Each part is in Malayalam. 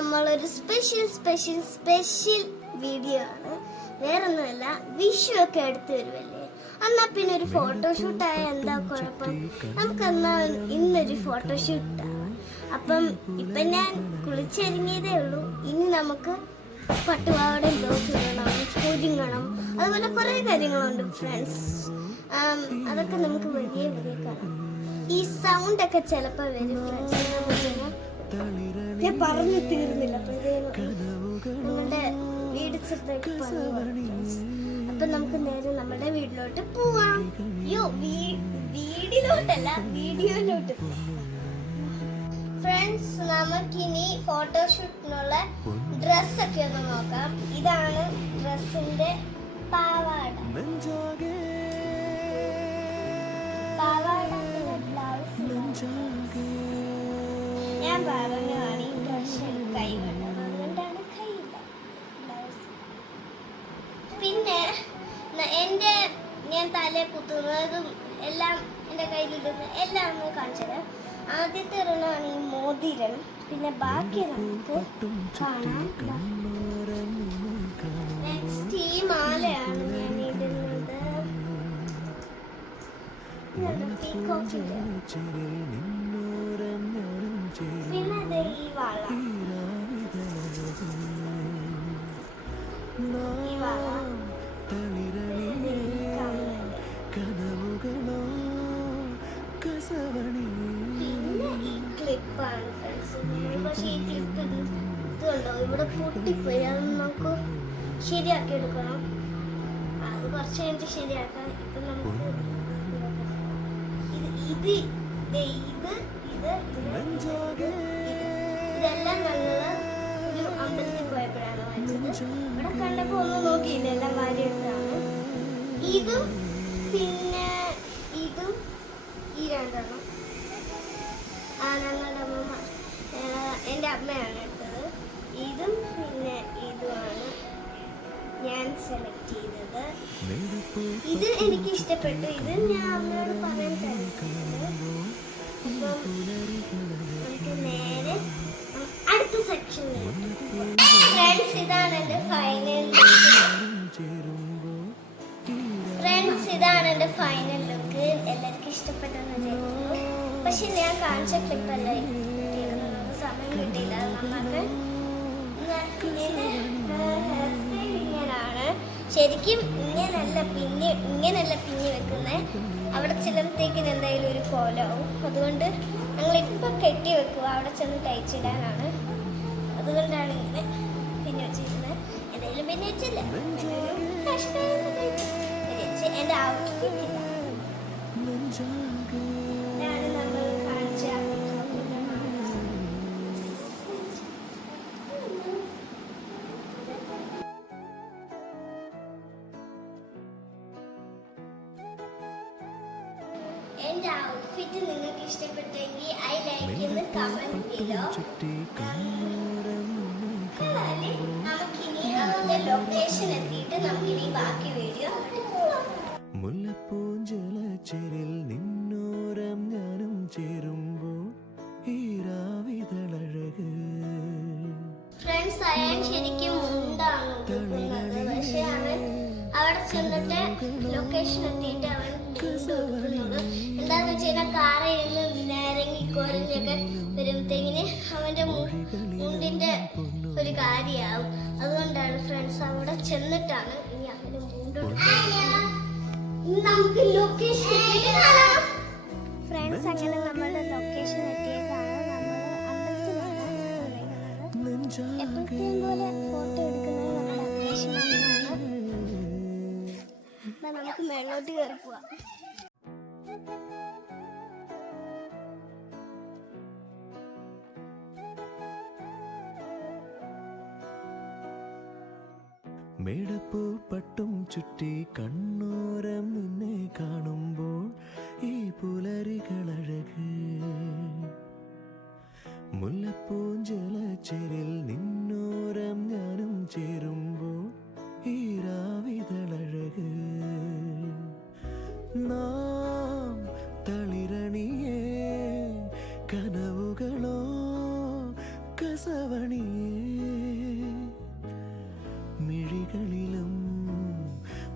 നമ്മളൊരു സ്പെഷ്യൽ സ്പെഷ്യൽ സ്പെഷ്യൽ വീഡിയോ ആണ്. വേറൊന്നുമല്ല വിഷു ഒക്കെ അടുത്ത് വരുമല്ലേ എന്നാ പിന്നെ ഒരു ഫോട്ടോഷൂട്ട് ആയ എന്താ കുഴപ്പം? നമുക്ക് എന്നാ ഇന്നൊരു ഫോട്ടോഷൂട്ട് അപ്പം ഇപ്പം ഞാൻ കുളിച്ചൊരുങ്ങിയതേ ഉള്ളൂ. ഇനി നമുക്ക് പട്ടുപാവടയും ബ്ലൗസ് ഇടണം അതുപോലെ കുറേ കാര്യങ്ങളുണ്ട് ഫ്രണ്ട്സ് അതൊക്കെ നമുക്ക് വലിയ വലിയ കാണാം. ഈ സൗണ്ട് ഒക്കെ ചിലപ്പോൾ വരും ഫ്രണ്ട്സ് ഞാൻ പറഞ്ഞു തീർന്നില്ല. നമ്മുടെ വീട്. അപ്പൊ നമുക്ക് നേരെ നമ്മുടെ വീട്ടിലോട്ട് പോവാം. യോ വീടിലോട്ടല്ല വീഡിയോയിലോട്ട്. ഫ്രണ്ട്സ് നമുക്കിനി ഫോട്ടോഷൂട്ടിനുള്ള ഡ്രസ്സൊക്കെ ഒന്ന് നോക്കാം. ഇതാണ് ഡ്രസ്സിന്റെ പാവാട. പാവാട ബ്ലൗസ് ഞാൻ പറഞ്ഞതാണ് പിന്നെ എന്റെ ഞാൻ തലേ കുത്തുന്നതും എല്ലാം എന്റെ കയ്യിലിടുന്ന എല്ലാം ഒന്ന് കാണിച്ചത് ആദ്യത്തെ ഒരെണ്ണമാണ് ഈ മോതിരം. പിന്നെ ബാക്കി കാണാം. ഈ മാലയാണ് ഞാൻ ഇടുന്നത്. പീക്കോക്കിന്റെ ക്ലിപ്പാണ് ഫ്രണ്ട്സ് പക്ഷേ ഈ ക്ലിപ്പ് ഇതുണ്ടോ ഇവിടെ പൊട്ടിപ്പോയി അത് നമുക്ക് ശരിയാക്കി എടുക്കണം അത് കുറച്ച് കഴിഞ്ഞിട്ട് ശരിയാക്കാം ഇപ്പൊ നമുക്ക് ഇത് ഇത് ഇത്. ഇത് ഇത് അമ്മയാണ് എടുത്തത് ഇതും പിന്നെ ഇതുമാണ് ഞാൻ സെലക്ട് ചെയ്തത്. ഇത് എനിക്ക് ഇഷ്ടപ്പെട്ടു. ഇത് ഞാൻ അമ്മയോട് പറയാൻ അപ്പം നേരെ അടുത്ത സെക്ഷനിലേക്ക് ഇതാണ് എന്റെ ഫൈനൽ ഫ്രണ്ട്സ് ഇതാണ് എന്റെ ഫൈനൽ ലുക്ക് എല്ലാവർക്കും ഇഷ്ടപ്പെട്ടെന്ന് വിചാരിക്കുന്നു. പക്ഷെ ഞാൻ കാണിച്ച ക്ലിപ്പല്ല ശരിക്കും ഇങ്ങനല്ല പിന്നെ ഇങ്ങനല്ല പിന്നെ വെക്കുന്നത് അവിടെ ചെല്ലുമ്പോഴത്തേക്കിന് എന്തായാലും ഒരു കോലാവും. അതുകൊണ്ട് ഞങ്ങൾ ഇപ്പം കെട്ടി വെക്കുക. അവിടെ ചെന്ന് തയ്ച്ചിടാനാണ്. അതുകൊണ്ടാണ് ഇങ്ങനെ പിന്നെ വെച്ചിരിക്കുന്നത്. എന്തായാലും പിന്നെ വെച്ചില്ല? എന്റെ ഔട്ട്ഫിറ്റ് എന്റെ ഔട്ട്ഫിറ്റ് നിങ്ങൾക്ക് ഇഷ്ടപ്പെട്ടെങ്കിൽ ഐ ലൈക്ക് എന്ന് കമന്റ് ചെയ്തോ. നമുക്കിനി അവരുടെ ലൊക്കേഷൻ എത്തിയിട്ട് നമുക്കിനി ബാക്കി വീഡിയോ മുല്ലപ്പൂഞ്ചലച്ചെരിൽ നിന്നോരം ഞാനും ചേരുമ്പോൾ ഈ രാവിതളഴക് ഫ്രണ്ട്സ് അയാൾ ശരിക്കും ഉണ്ടാണ് പക്ഷെ അവൻ അവിടെ ചെന്നിട്ട് ലൊക്കേഷൻ എത്തിയിട്ട് അവൻ ഒരു അതുകൊണ്ടാണ് ഫ്രണ്ട്സ് ചെന്നിട്ടാണ് നമുക്ക് ലൊക്കേഷൻ ഫ്രണ്ട്സ് അങ്ങനെ നമ്മുടെ ലൊക്കേഷൻ എത്തിയതാണ്. നമ്മൾ അമ്പലത്തിലാണ്. എപ്പോഴത്തെയും പോലെ നമുക്ക് മേളോട്ട് കയറി ചുറ്റി കണ്ണോരം നിന്നെ കാണുമ്പോൾ ഈ പുലരികളഴക്. മുല്ലപ്പൂഞ്ചലച്ചെരിൽ നിന്നോരം ഞാനും ചേരുമ്പോൾ കസവണിയേ മിഴികളിലും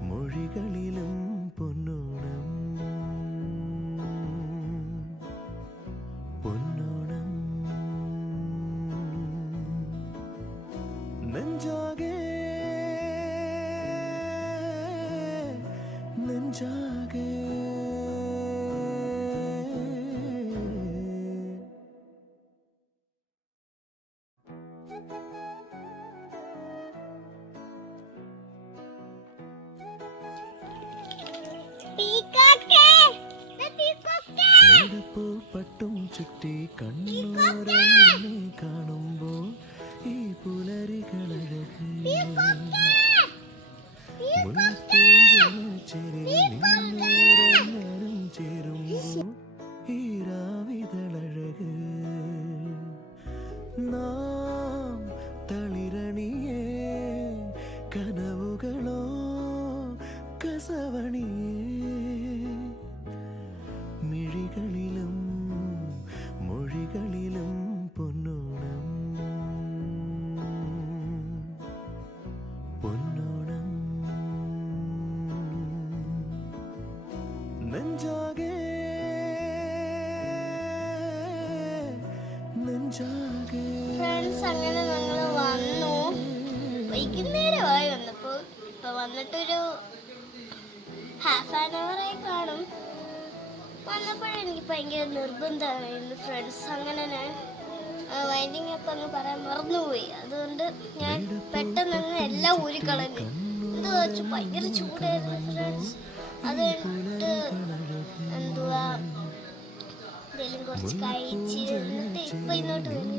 മൊഴികളിലും പൊന്നോണം. പൊന്നോണം. നെഞ്ചാകെ നെഞ്ചാകെ മേടപ്പൂ പട്ടും ചുറ്റി കണ്ണോരം നിന്നെ കാണുമ്പോൾ ഈ പുലരികളഴക്. മുൻപൂഞ്ചലും ചേരുമ്പോൾ ഈ രാവിതളഴക്. നാം തളിരണിയേ കനവുകളോ കസവണിയേ. ഫ്രണ്ട്സ് അങ്ങനെ ഞങ്ങൾ വന്നു. വൈകുന്നേരമായി വന്നപ്പോൾ ഇപ്പൊ വന്നിട്ടൊരു ഹാഫ് ആൻ അവറായി കാണും. വന്നപ്പോഴെനിക്ക് ഭയങ്കര നിർബന്ധമായിരുന്നു ഫ്രണ്ട്സ് അങ്ങനെ ഞാൻ വൈൻഡിങ് അപ്പ് അങ്ങ് പറയാൻ മറന്നുപോയി. അതുകൊണ്ട് ഞാൻ പെട്ടെന്ന് അങ്ങ് എല്ലാം ഊരിക്കളഞ്ഞു ഇത് വെച്ച്? ഭയങ്കര ചൂടായിരുന്നു ഫ്രണ്ട്സ് അത് കഴിഞ്ഞിട്ട് എന്തുവാ? എന്തെങ്കിലും കുറച്ച് കഴിച്ച് എന്നിട്ട് ഇങ്ങോട്ട് വെളി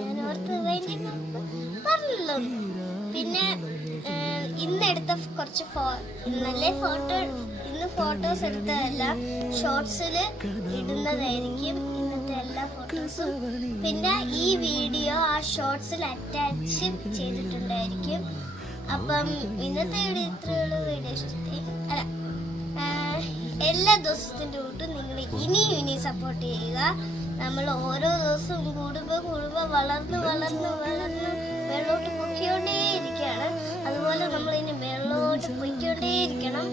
ഞാൻ ഓർത്ത് വൈൻഡിങ് പറഞ്ഞല്ലോ. പിന്നെ ഇന്നെടുത്ത കുറച്ച് ഫോ നല്ല ഫോട്ടോ ഇന്ന് ഫോട്ടോസ് എടുത്തതെല്ലാം ഷോർട്സിൽ ഇടുന്നതായിരിക്കും ഇന്നത്തെ എല്ലാ ഫോട്ടോസും. പിന്നെ ഈ വീഡിയോ ആ ഷോർട്സിൽ അറ്റാച്ച് ചെയ്തിട്ടുണ്ടായിരിക്കും. അപ്പം ഇന്നത്തെ വീഡിയോ ഇത്രയുള്ള വീഡിയോ ഇഷ്ടത്തെ അല്ല എല്ലാ ദിവസത്തിന്റെ കൂട്ടും നിങ്ങൾ ഇനിയും ഇനി സപ്പോർട്ട് ചെയ്യുക. നമ്മൾ ഓരോ ദിവസവും കൂടുമ്പോൾ കൂടുമ്പോൾ വളർന്ന് വളർന്ന് വളർന്ന് മേളോട്ട് പൊക്കിക്കൊണ്ടേയിരിക്കുകയാണ് അതുപോലെ നമ്മൾ ഇനി മേളോട്ട് ഇരിക്കണം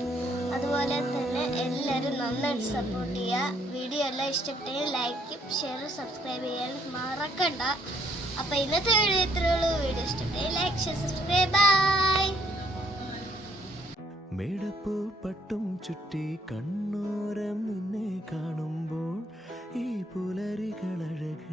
അതുപോലെ തന്നെ എല്ലാവരും നന്നായിട്ട് സപ്പോർട്ട് ചെയ്യുക. വീഡിയോ എല്ലാം ഇഷ്ടപ്പെട്ടെങ്കിൽ ലൈക്കും ഷെയറും സബ്സ്ക്രൈബ് ചെയ്യാൻ മറക്കണ്ട. അപ്പോൾ ഇന്നത്തെ വീഡിയോ ഇത്രയുള്ളൂ വീഡിയോ ഇഷ്ടപ്പെട്ടെങ്കിൽ ലൈക്ക് ഷെയർ സബ്സ്ക്രൈബ് ബൈ മേടപ്പൂ പട്ടും ചുറ്റി കണ്ണോരം നിന്നെ കാണുമ്പോൾ ഈ പുലരികളഴക്